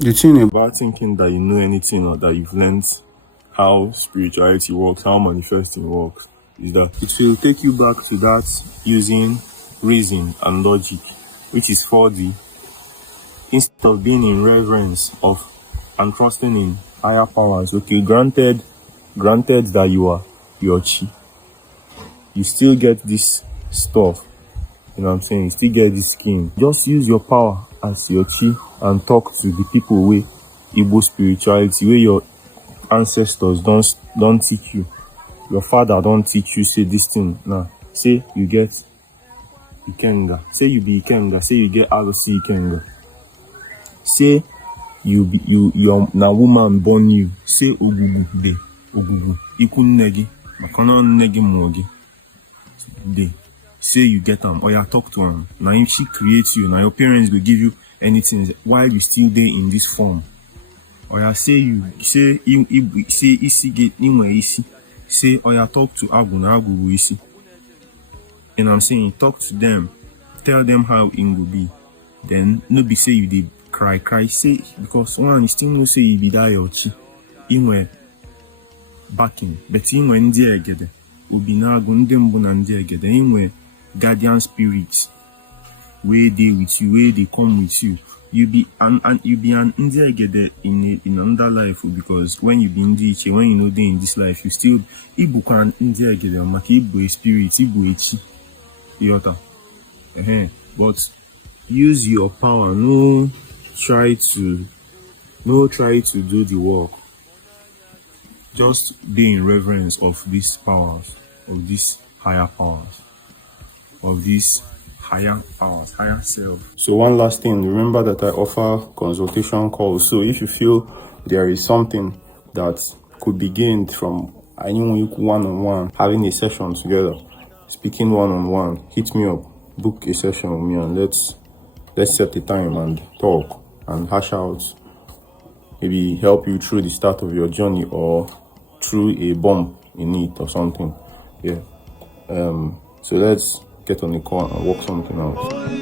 The thing about thinking that you know anything or that you've learned how spirituality works, how manifesting works, is that it will take you back to that using reason and logic, which is 4D, instead of being in reverence of and trusting in higher powers. Okay, granted that you are your chi, you still get this stuff. You know what I'm saying? You still get this skin. Just use your power as your chi and talk to the people where Igbo spirituality, where your ancestors don't teach you. Your father don't teach you, say this thing. Now, say you get Ikenga. Say you be Ikenga. Say you get Agosi Ikenga. Say you are na woman born you. Say Ogugu de. Ogugu. Ikun negi. Makana negi mogi. De. Say you get them or you talk to them. Now if she creates you, now your parents will give you anything while you still there in this form. Or you say isi get inwe isi. Say or you talk to Agu isi. You know what I'm saying? Talk to them, tell them how it will be. Then no be say you did cry. Say because one still no say you did die or chi. Inwe backing, but inwe ndi egede. Obinago ndembu na ndi egede. Inwe guardian spirits where they with you, where they come with you. You be an India get in another life, because when you be in this, when you know they in this life, you still Ibu can India get there, maki Ibu a spirit, Ibu echi, yota. But use your power. No try to do the work. Just be in reverence of these powers, of these higher powers, of these higher powers, higher self. So one last thing, remember that I offer consultation calls. So if you feel there is something that could be gained from anyone one-on-one, having a session together, speaking one-on-one, hit me up, book a session with me, and let's set the time and talk and hash out, maybe help you through the start of your journey or through a bump in it or something. Yeah. So let's get on the call and work something out.